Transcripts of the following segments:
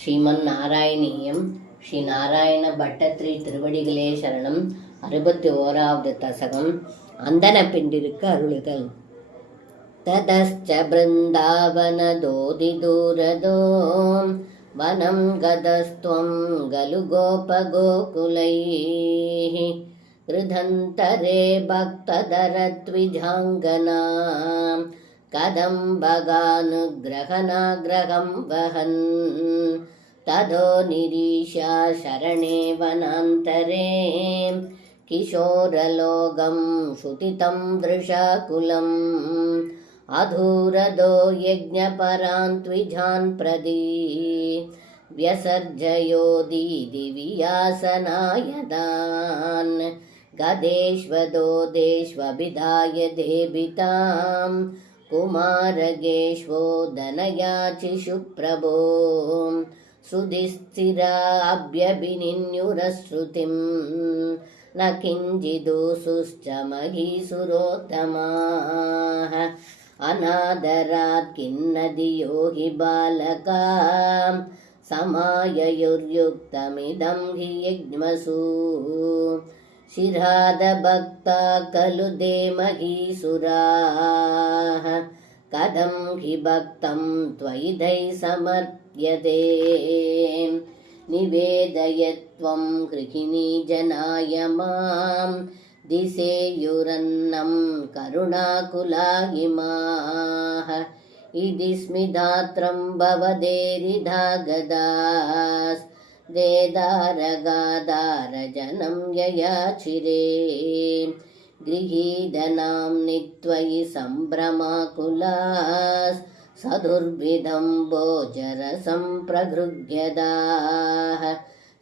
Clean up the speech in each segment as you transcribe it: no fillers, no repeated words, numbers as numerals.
ஸ்ரீமன்னாராயணீயம் ஸ்ரீ நாராயண பட்டத்ரி திருவடிகளே சரணம். 61வது தசகம். அந்தன பெண்டிருக்கு அருளுதல். ததஸ்ச பிருந்தாவனதோதி தூரதோ வனம் கதஸ்த்வம் கலு கோபகோகுலைः கிருதந்தரே பக்ததரத்விஜாங்கனா கதம்பகானுகிரகநாகிரகம் வஹன் ததோ நிரீஷா சரணே வனாந்தரே கிஷோரலோகம் சுதிதம் திருஷாகுலம் अधूरदो यज्ञपरान्त्विजान् प्रदी व्यसर्जयो दीदिवियासनायदान् गदेष्वदो देष्वभिधाय देभितां कुमारगेष्वो दनयाचिषु प्रभो श्रुतिस्थिरा अभ्यभिनिन्युरश्रुतिं न किञ्चिदूसुश्च महीसुरोत्तमाः अनादरात् किन्नदियो हि बालका समाययुर्युक्तमिदं हि यज्ञसु शिरादभक्ता खलु ते महीसुराः कथं हि भक्तं त्वयि दयि समर्प्यते निवेदयत्वं गृहिणी जनाय मां दिसेयुरन्नं करुणाकुला इमाः इति स्मिदात्रं भवदेरिधा गदास् देदारगादारजनं ययाचिरे गृहीदनां नित्वयि सम्भ्रमाकुलास् सदुर्विधं भोजरसं प्रगृह्यदाः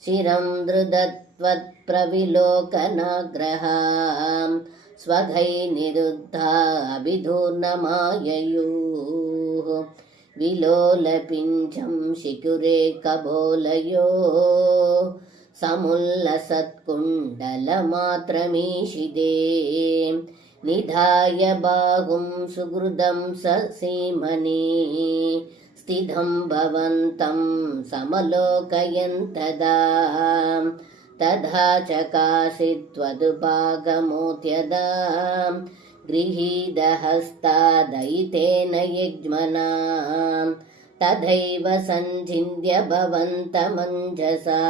शिरं धृदत्वत्प्रविलोकनाग्रहां स्वगै निरुद्धा अभिधूर्णमाययुः विलोलपिञ्चं शिकुरे कबोलयो समुल्लसत्कुण्डलमात्रमीशिते निधाय बाहुं सुहृदं ससीमनि स्थितं भवन्तं समलोकयन्तदा तथा चकाशित्वदुपागमोत्यदा गृहीतहस्तादयितेन यज्मना तथैव सञ्चिन्त्य भवन्तमञ्जसा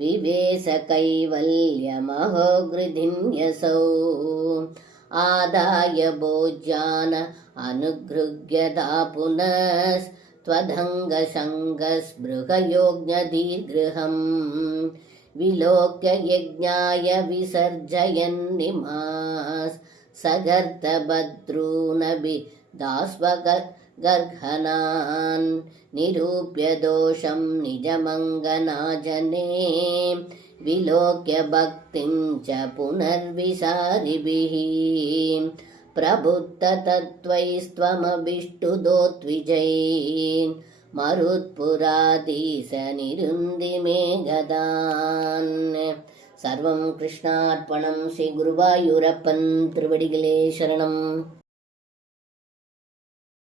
विवेश कैवल्यमहो गृधिन्यसौ आदाय भोज्यान अनुगृह्यदा पुनस्त्वदङ्गशङ्गस्पृहयोज्ञदीर्गृहम् विलोक्य यज्ञाय विसर्जयन्निमास् सगर्तभद्रूनभिदास्वगर्हनान् निरूप्य दोषं निजमङ्गनाजने विलोक्य भक्तिं च पुनर्विसारिभिः प्रबुद्धतत्त्वैस्त्वमभिष्टुदोत्विजैन् मरुत्पुराधीशनिरुन्दिमे गदान्. सर्वं कृष्णार्पणं. श्री गुरुवायूरप्पन् திருவடிகளே शरणम्.